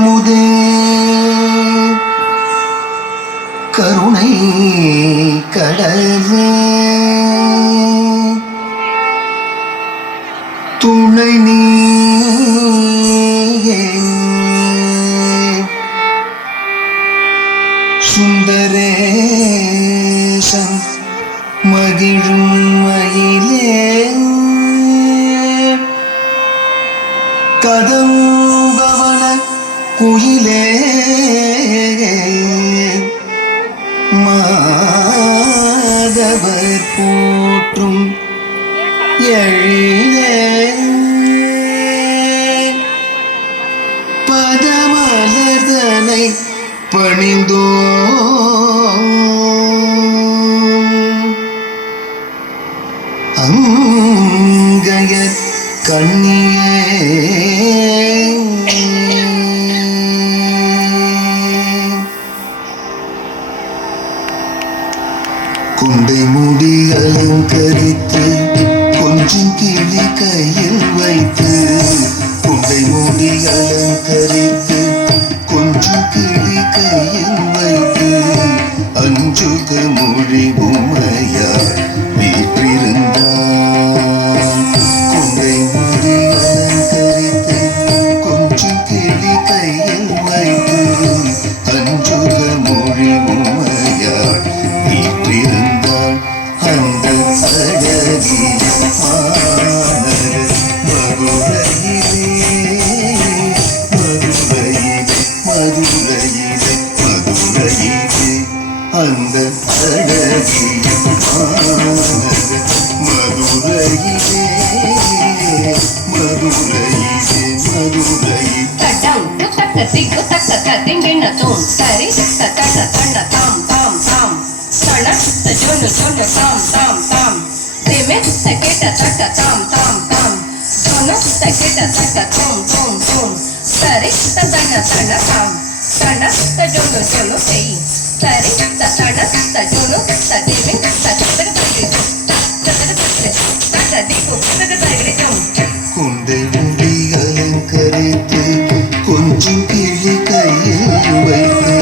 அமுதே கருணை கடலே துணை நீயே சுந்தரேசன் மகிழும் மயிலே கதம்பவன குயிலே மாதவர் போற்றும் எழிலே பதமலர்தனை பணிந்தோ அங்கயர் கண்ணியே குண்டை மூடி அலங்கரித்து கொஞ்சம் கிளி கையில் வைத்து குண்டை மூடி அலங்கரித்து கொஞ்சம் கிளி கையில் வைத்து அஞ்சுக மொழி உமையா வீற்றிருந்தான் குண்டை மூடி அலங்கரித்து கொஞ்சம் கிளி கையில் வைத்து அஞ்சுக மொழி உமையா வீற்றிருந்தான் அந்த அழகிய மாநகர் மதுரையிலே அந்த அழகிய மாநகர் மதுரையிலே திக்கு தக்க திங்கின தூம் சரி தட்ட தண்ட தாம் தாம் தாம் சண ஜொன்னு ஜொன்னு தாம் தாம் தாம் திமே தக்கிட்ட தட்ட தாம் தாம் தாம் ஜொன்னு தக்கிட்ட தட்ட தூம் தூம் தூம் சரி தண்ட தண்ட தாம் தண்ட ஜொன்னு ஜொன்னு செய் சரி தண்ட ஜொன்னு திமே தட்ட குண்டை முடி அலங்கரித்து கொஞ்சம் கிளி கையில் வைத்து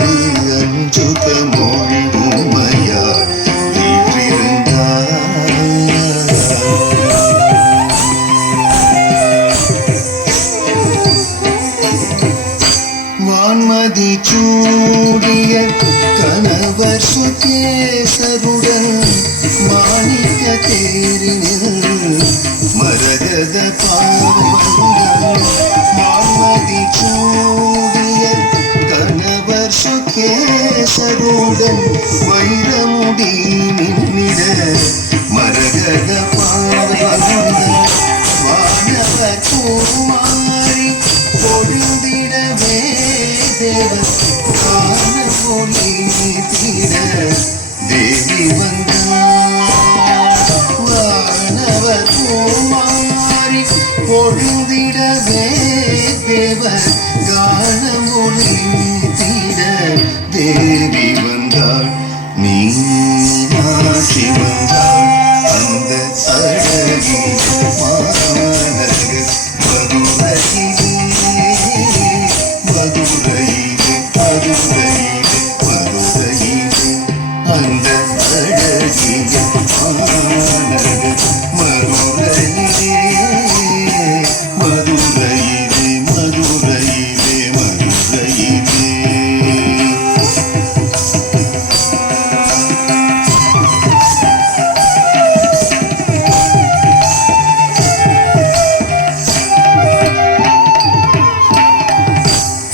அஞ்சுக மொழி உமையார் வீற்றிருந்தார் வான்மதி சூடிய கணவர் சுகேசருடன் மாணிக்க தேரினில் மரகத பாவங்கள் வான்மதி சூடிய கணவர் சுகேசருடன் வைரமுடி மின்னிட மரகத பாவங்கள் வானவர் குமாரி பொழுந்திடவே தேவர் காண மொழி தீர தேவி வந்தார் வானவர் குமாரி பொழுந்திடவே தேவர் காண மொழி தீர தேவி வந்தாள் மீனாட்சி வந்தாள் அந்த அழகிய மாநகர் மதுரையிலே அந்த அழகிய மாநகர் மதுரையிலே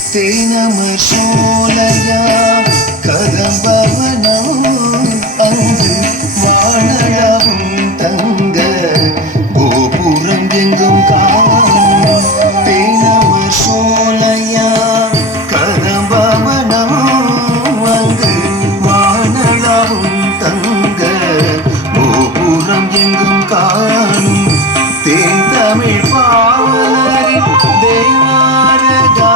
தேனமர் சோலையா கதம்பவனம் அங்கு வானளவும் தங்க கோபுரம் எங்கும் காணும் தேனமர் சோலையா கதம்பவனம் அங்கு வானளவும் தங்க கோபுரம் எங்கும் காணும் தேன் தமிழ் பாவலரி தேவாரகா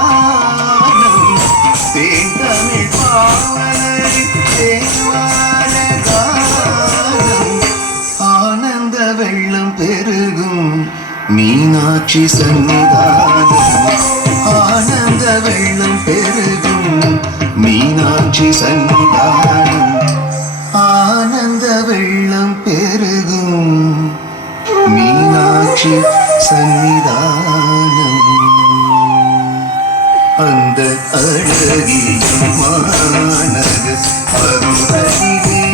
ஆனந்த வெள்ளம் பெருகும் மீனாட்சி சன்னிதானம் ஆனந்த வெள்ளம் மீனாட்சி சன்னிதானம் ஆனந்த வெள்ளம் பெருகும் மீனாட்சி சன்னிதானம் அந்த அழகிய மாநகர் அருகிலே